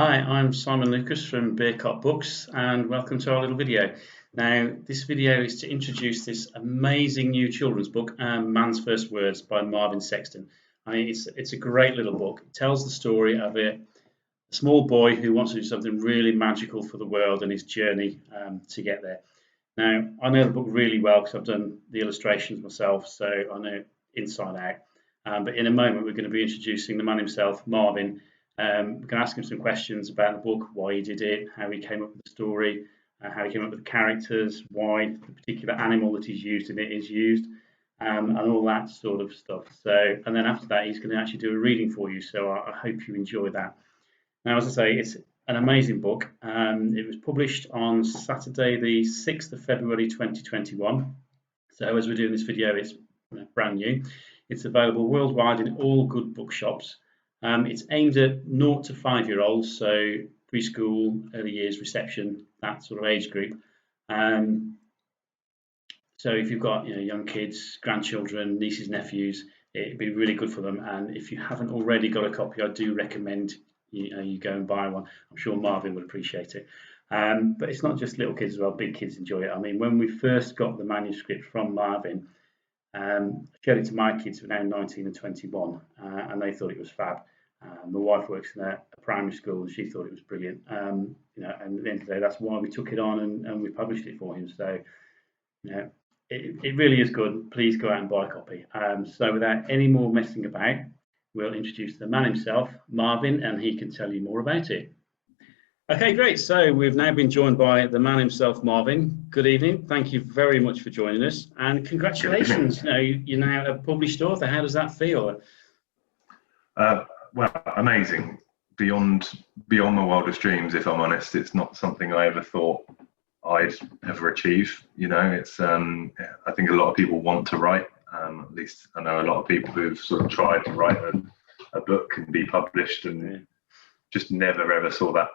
Hi, I'm Simon Lucas from Beercott Books, and welcome to our little video. Now, this video is to introduce this amazing new children's book, Man's First Words by Marvin Sexton. It's a great little book. It tells the story of a small boy who wants to do something really magical for the world and his journey to get there. Now, I know the book really well because I've done the illustrations myself, so I know it inside out. But in a moment, we're going to be introducing the man himself, Marvin. We're going to ask him some questions about the book, why he did it, how he came up with the story, how he came up with the characters, why the particular animal that he's used in it is used, and all that sort of stuff. And then after that, he's going to actually do a reading for you. So I hope you enjoy that. Now, as I say, it's an amazing book. It was published on Saturday, the 6th of February 2021. So as we're doing this video, it's brand new. It's available worldwide in all good bookshops. It's aimed at 0 to 5-year-olds, so preschool, early years, reception, that sort of age group. So if you've got young kids, grandchildren, nieces, nephews, it'd be really good for them. And if you haven't already got a copy, I do recommend you go and buy one. I'm sure Marvin would appreciate it. But it's not just little kids as well, big kids enjoy it. I mean, when we first got the manuscript from Marvin, I showed it to my kids who are now 19 and 21, and they thought it was fab. My wife works in a primary school, and she thought it was brilliant. And at the end of the day, that's why we took it on and we published it for him. So, it really is good. Please go out and buy a copy. So, without any more messing about, we'll introduce the man himself, Marvin, and he can tell you more about it. Okay, great. So we've now been joined by the man himself, Marvin. Good evening. Thank you very much for joining us, and congratulations. You're now a published author. How does that feel? Well, amazing. Beyond my wildest dreams, if I'm honest. It's not something I ever thought I'd ever achieve. It's I think a lot of people want to write. At least I know a lot of people who've sort of tried to write a book and be published, and just never ever saw that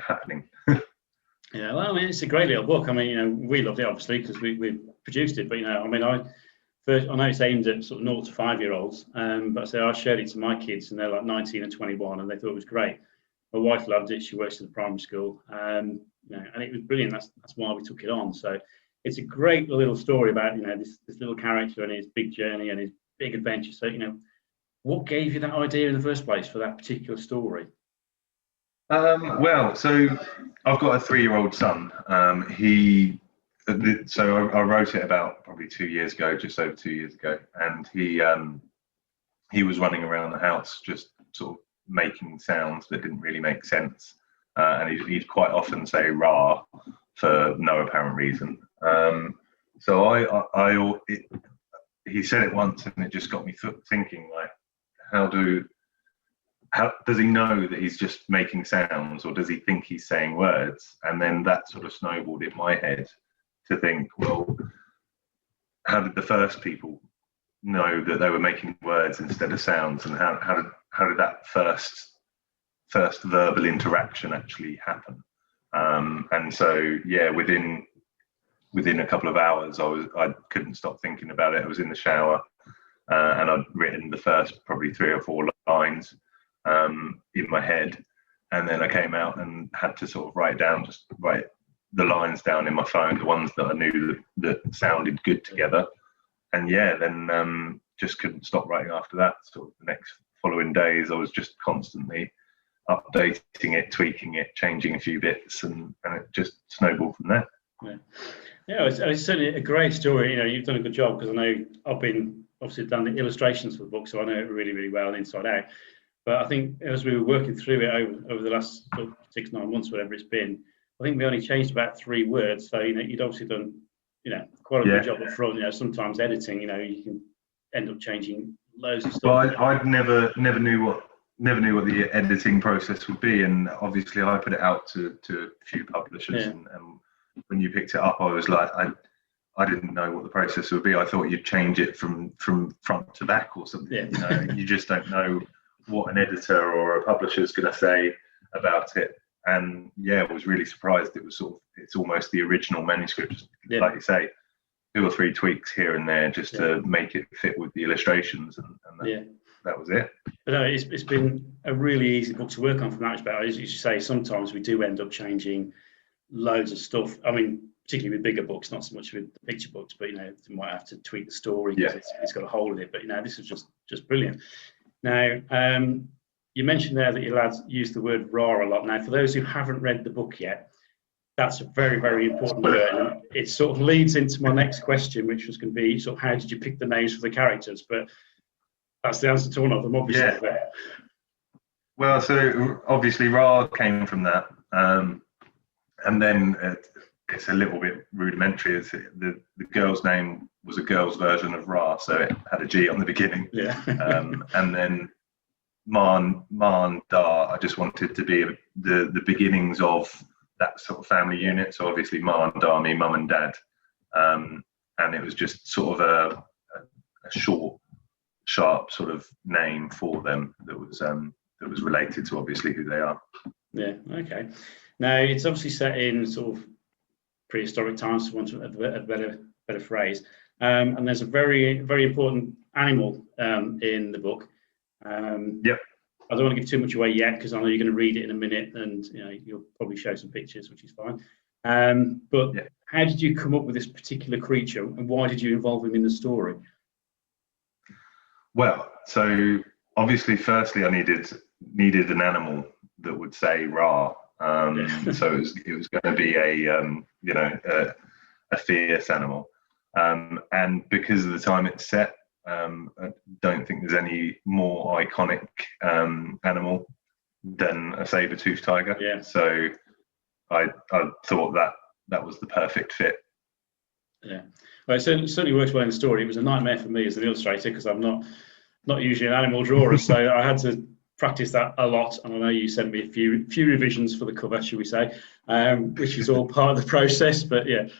happening. Yeah, well, I mean, it's a great little book. I mean, we loved it obviously because we produced it. But I know it's aimed at sort of 0 to 5-year-olds, but I showed it to my kids, and they're like 19 and 21, and they thought it was great. My wife loved it. She works at the primary school, and it was brilliant. That's why we took it on. So it's a great little story about this little character and his big journey and his big adventure. So what gave you that idea in the first place for that particular story? Well, so I've got a 3-year-old son. So I wrote it about probably 2 years ago, just over 2 years ago, and he was running around the house just sort of making sounds that didn't really make sense, and he'd quite often say "rah" for no apparent reason. So he said it once, and it just got me thinking, like, how does he know that he's just making sounds, or does he think he's saying words? And then that sort of snowballed in my head to think, well, how did the first people know that they were making words instead of sounds, and how did that first verbal interaction actually happen? And so within a couple of hours, I couldn't stop thinking about it. I was in the shower, and I'd written the first probably 3 or 4 lines in my head, and then I came out and had to sort of write the lines down in my phone, the ones that I knew that sounded good together, and then just couldn't stop writing after that. Sort of the next following days, I was just constantly updating it, tweaking it, changing a few bits, and it just snowballed from there. Yeah, it's certainly a great story. You've done a good job, because I know I've obviously done the illustrations for the book, so I know it really, really well inside out. But I think as we were working through it over the last 6-9 months, whatever it's been, I think we only changed about 3 words. So you'd obviously done quite a good job up front. Sometimes editing, you can end up changing loads of stuff. Well, I never knew what the editing process would be, and obviously I put it out to a few publishers, and when you picked it up, I was like, I didn't know what the process would be. I thought you'd change it from front to back or something. You just don't know what an editor or a publisher is going to say about it. And I was really surprised. It's almost the original manuscript, like you say, 2 or 3 tweaks here and there just to make it fit with the illustrations. that was it. But no, it's been a really easy book to work on from that respect. As you say, sometimes we do end up changing loads of stuff. I mean, particularly with bigger books, not so much with the picture books, but you might have to tweak the story because it's got a hole in it. But this is just brilliant. Now, you mentioned there that your lads use the word "raw" a lot. Now, for those who haven't read the book yet, that's a very, very important word. And it sort of leads into my next question, which was going to be sort of how did you pick the names for the characters? But that's the answer to one of them, obviously. Yeah. Well, so obviously Ra came from that. And then it's a little bit rudimentary. The girl's name was a girl's version of Ra, so it had a G on the beginning. Yeah. And then Ma and Da, I just wanted to be the beginnings of that sort of family unit. So obviously Ma and Da mean mum and dad. And it was just sort of a short, sharp sort of name for them that was related to obviously who they are. Yeah. Okay. Now it's obviously set in sort of prehistoric times, for want of a better phrase. And there's a very, very important animal in the book. Yep. I don't want to give too much away yet because I know you're going to read it in a minute, and you'll probably show some pictures, which is fine. But how did you come up with this particular creature, and why did you involve him in the story? Well, so obviously, firstly, I needed an animal that would say "Ra." So it was going to be a fierce animal, and because of the time it's set, I don't think there's any more iconic animal than a saber-toothed tiger. Yeah. So I thought that was the perfect fit. Yeah. Well, it certainly works well in the story. It was a nightmare for me as an illustrator because I'm not usually an animal drawer, so I had to practice that a lot. And I know you sent me a few revisions for the cover, should we say, which is all part of the process. But it's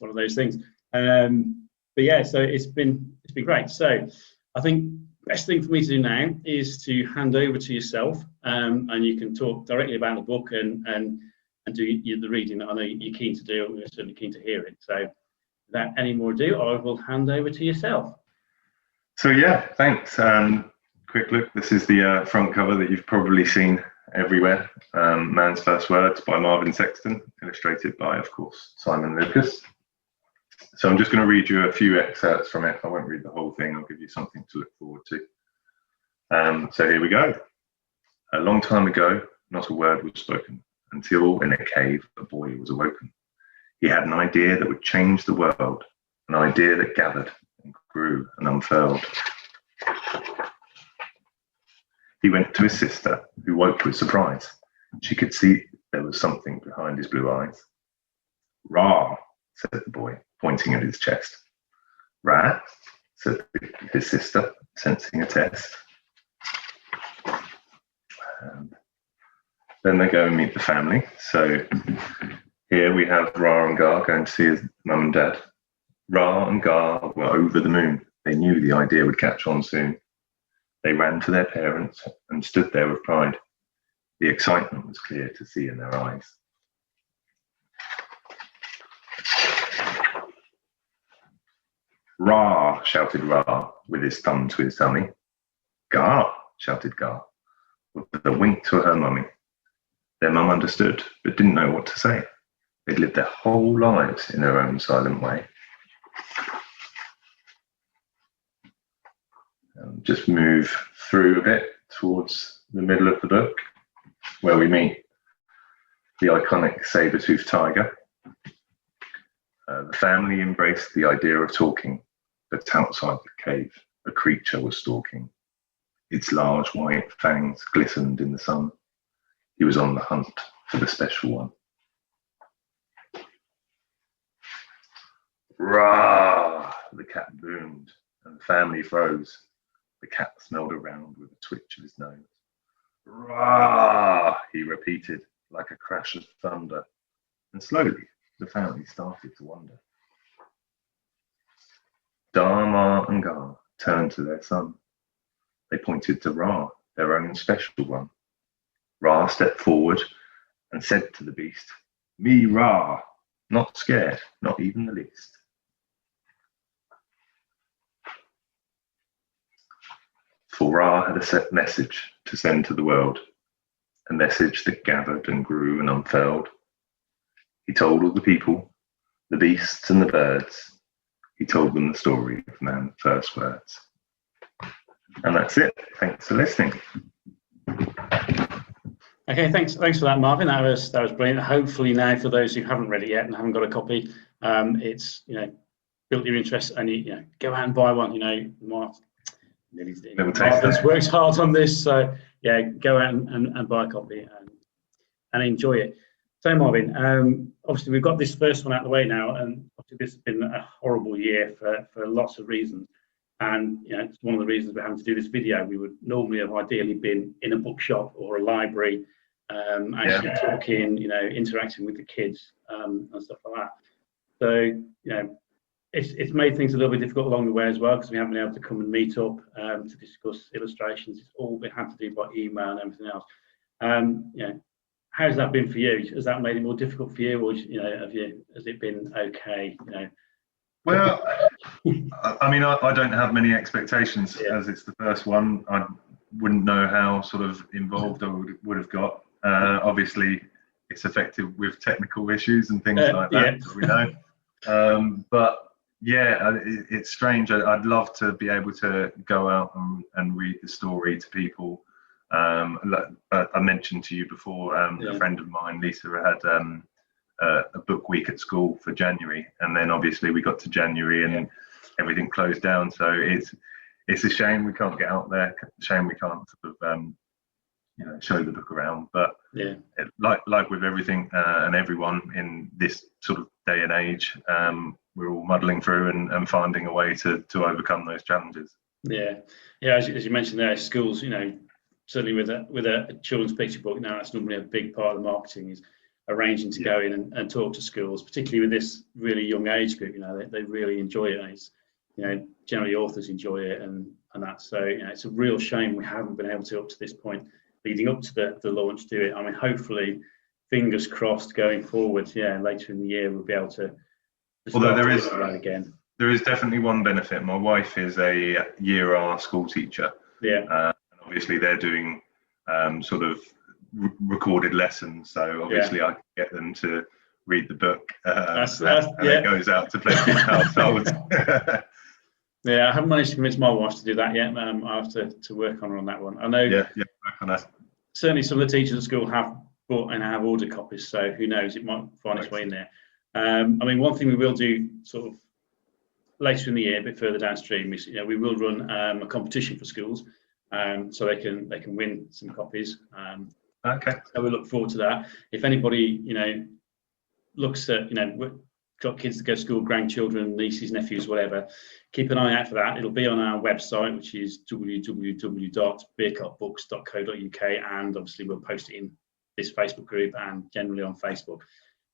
one of those things. But yeah, so it's been great. So I think best thing for me to do now is to hand over to yourself, and you can talk directly about the book and do the reading that I know you're keen to do. We're certainly keen to hear it. So without any more ado, I will hand over to yourself. So yeah, thanks. Quick look. This is the front cover that you've probably seen everywhere. Man's First Words by Marvin Sexton, illustrated by, of course, Simon Lucas. So I'm just going to read you a few excerpts from it. I won't read the whole thing. I'll give you something to look forward to. So here we go. A long time ago, not a word was spoken, until in a cave a boy was awoken. He had an idea that would change the world, an idea that gathered and grew and unfurled. He went to his sister, who woke with surprise. She could see there was something behind his blue eyes. "Ra," said the boy, pointing at his chest. "Rat," said his sister, sensing a test. And then they go and meet the family. So here we have Ra and Gar going to see his mum and dad. Ra and Gar were over the moon. They knew the idea would catch on soon. They ran to their parents and stood there with pride. The excitement was clear to see in their eyes. "Ra," shouted Ra, with his thumb to his tummy. "Gar," shouted Gar, with a wink to her mummy. Their mum understood, but didn't know what to say. They'd lived their whole lives in their own silent way. Just move through a bit towards the middle of the book, where we meet the iconic saber-toothed tiger. The family embraced the idea of talking, but outside the cave, a creature was stalking. Its large white fangs glistened in the sun. He was on the hunt for the special one. "Rah!" the cat boomed, and the family froze. The cat smelled around with a twitch of his nose. "Rah!" he repeated, like a crash of thunder. And slowly, the family started to wonder. Dharma and Gar turned to their son. They pointed to Ra, their own special one. Ra stepped forward and said to the beast, "Me Ra," not scared, not even the least. For Ra had a set message to send to the world, a message that gathered and grew and unfurled. He told all the people, the beasts and the birds, he told them the story of man's first words. And that's it. Thanks for listening. Okay, thanks for that, Marvin. That was brilliant. Hopefully now, for those who haven't read it yet and haven't got a copy, it's built your interest, and you go out and buy one. Marvin's works hard on this, so yeah, go out and buy a copy and enjoy it. So Marvin, obviously we've got this first one out of the way now, and obviously this has been a horrible year for lots of reasons. And it's one of the reasons we're having to do this video. We would normally have ideally been in a bookshop or a library, actually talking, interacting with the kids and stuff like that. So it's made things a little bit difficult along the way as well, because we haven't been able to come and meet up to discuss illustrations. It's all been had to do by email and everything else. How's that been for you? Has that made it more difficult for you, or has it been okay? Well, I mean, I don't have many expectations as it's the first one. I wouldn't know how sort of involved I would have got. Obviously, it's affected with technical issues and things like that, as we know. But yeah, it's strange. I'd love to be able to go out and read the story to people. I mentioned to you before, a friend of mine, Lisa, had a book week at school for January, and then obviously we got to January and everything closed down. So it's a shame we can't get out there. Shame we can't sort of show the book around. But like with everything and everyone in this sort of day and age, we're all muddling through and finding a way to overcome those challenges. As you mentioned there, schools, certainly with a children's picture book now, that's normally a big part of the marketing, is arranging to go in and talk to schools, particularly with this really young age group. They really enjoy it. And it's, generally authors enjoy it and that. So it's a real shame we haven't been able to, up to this point, leading up to the launch, do it. I mean, hopefully, fingers crossed, going forward, later in the year we'll be able to. Although there is definitely one benefit. My wife is a Year R school teacher. And obviously they're doing sort of recorded lessons, so obviously I can get them to read the book, and it goes out to plenty of households. I haven't managed to convince my wife to do that yet. I have to work on her on that one. I know. Work on that. Certainly, some of the teachers at school have bought and have ordered copies, so who knows? It might find its way in there. I mean, one thing we will do sort of later in the year, a bit further downstream, is we will run a competition for schools, so they can win some copies. Okay. So we look forward to that. If anybody looks at got kids that go to school, grandchildren, nieces, nephews, whatever, keep an eye out for that. It'll be on our website, which is www.beercupbooks.co.uk, and obviously we'll post it in this Facebook group and generally on Facebook.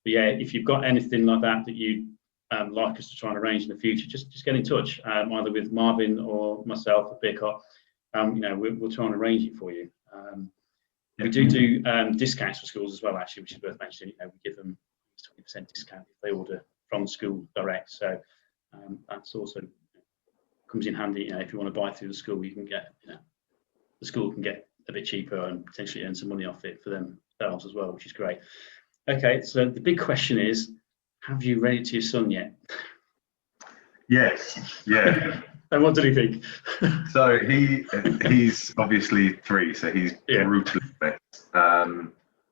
But if you've got anything like that you'd like us to try and arrange in the future, just get in touch, either with Marvin or myself at Beer Cup. We'll try and arrange it for you. We do discounts for schools as well, actually, which is worth mentioning. We give them 20% discount if they order from the school direct. So that's also comes in handy. If you want to buy through the school, you can get, the school can get a bit cheaper and potentially earn some money off it for themselves as well, which is great. Okay, so the big question is, have you read it to your son yet? Yes. Yeah. And what did he think? So he's obviously 3, so he's brutally mixed.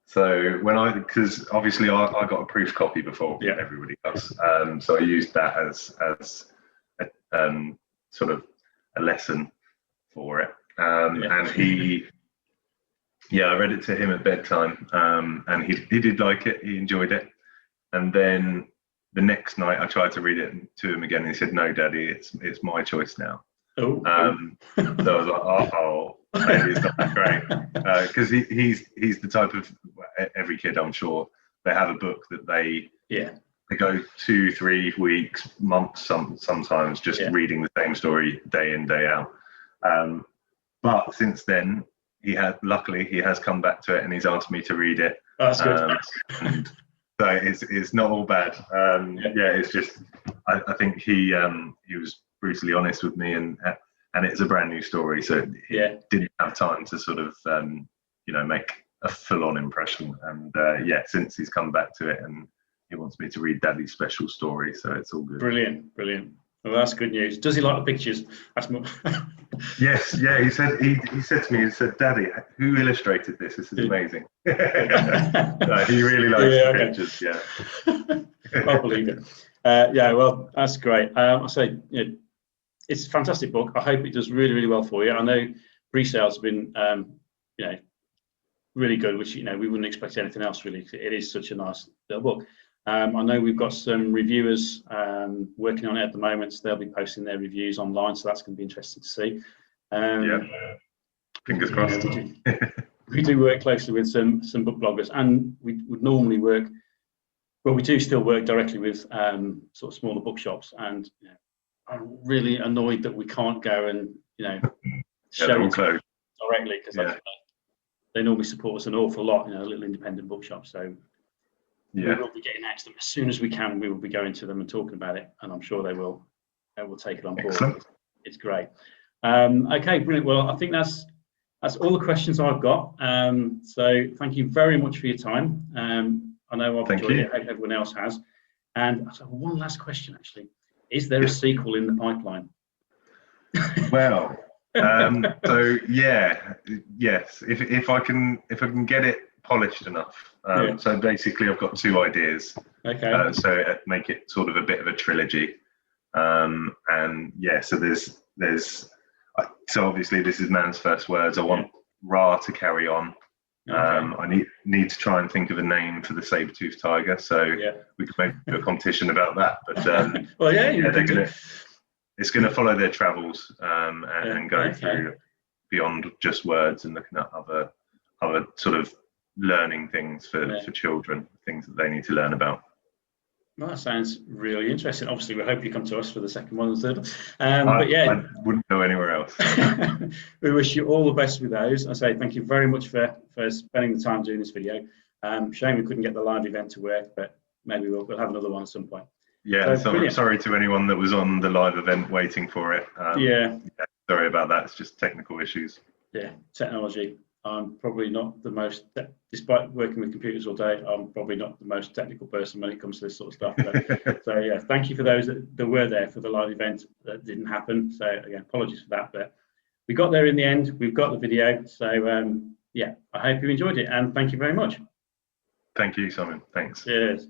So because obviously I got a proof copy before everybody does, so I used that as a sort of a lesson for it, and I read it to him at bedtime, and he did like it, he enjoyed it, and then the next night I tried to read it to him again, and he said, "No, Daddy, it's my choice now." So I was like, maybe it's not that great, because he's the type of, every kid, I'm sure, they have a book that they go 2-3 weeks, months, sometimes just reading the same story day in, day out. But since then, luckily he has come back to it and he's asked me to read it. That's good. And so it's not all bad. It's just I think he was brutally honest with me and and it's a brand new story, so Yeah. it didn't have time to sort of make a full-on impression. And since he's come back to it, and he wants me to read Daddy's special story, so it's all good. Brilliant. Well, that's good news. Does he like the pictures? That's more. Yes, yeah. He said to me, he said, "Daddy, who illustrated this? This is amazing." No, he really likes the pictures. Yeah. I believe it. Well, that's great. I say, it's a fantastic book. I hope it does really, really well for you. I know pre-sales have been, really good, which we wouldn't expect anything else really. It is such a nice little book. I know we've got some reviewers working on it at the moment, so they'll be posting their reviews online, so that's going to be interesting to see. Fingers crossed. We do work closely with some book bloggers, and we would normally work. Well, we do still work directly with sort of smaller bookshops, and I'm really annoyed that we can't go and show it directly, because they normally support us an awful lot, little independent bookshops. So we will be getting out to them as soon as we can. We will be going to them and talking about it, and I'm sure they will take it on board. Excellent. It's great. Okay, brilliant. Well, I think that's all the questions I've got. So thank you very much for your time. I know I've enjoyed it. I hope everyone else has. And so one last question, actually: is there a sequel in the pipeline? Well, so yes. If I can get it polished enough. So basically, I've got 2 ideas. Okay. So make it sort of a bit of a trilogy. So there's so obviously this is Man's First Words. I want Ra to carry on. Okay. I need to try and think of a name for the saber-toothed tiger, so we could make a competition about that. But well, it's going to follow their travels and go through beyond just words and looking at other sort of learning things for children, things that they need to learn about. Well, that sounds really interesting. Obviously, we hope you come to us for the second one and third. But I wouldn't go anywhere else. We wish you all the best with those. I say thank you very much for spending the time doing this video. Shame we couldn't get the live event to work, but maybe we'll have another one at some point. Yeah, so I'm sorry to anyone that was on the live event waiting for it. Sorry about that. It's just technical issues. Yeah, technology. I'm probably not the most, despite working with computers all day, I'm probably not the most technical person when it comes to this sort of stuff. But, so yeah, thank you for those that were there for the live event that didn't happen. So again, apologies for that, but we got there in the end. We've got the video. So I hope you enjoyed it, and thank you very much. Thank you, Simon. Thanks. Cheers.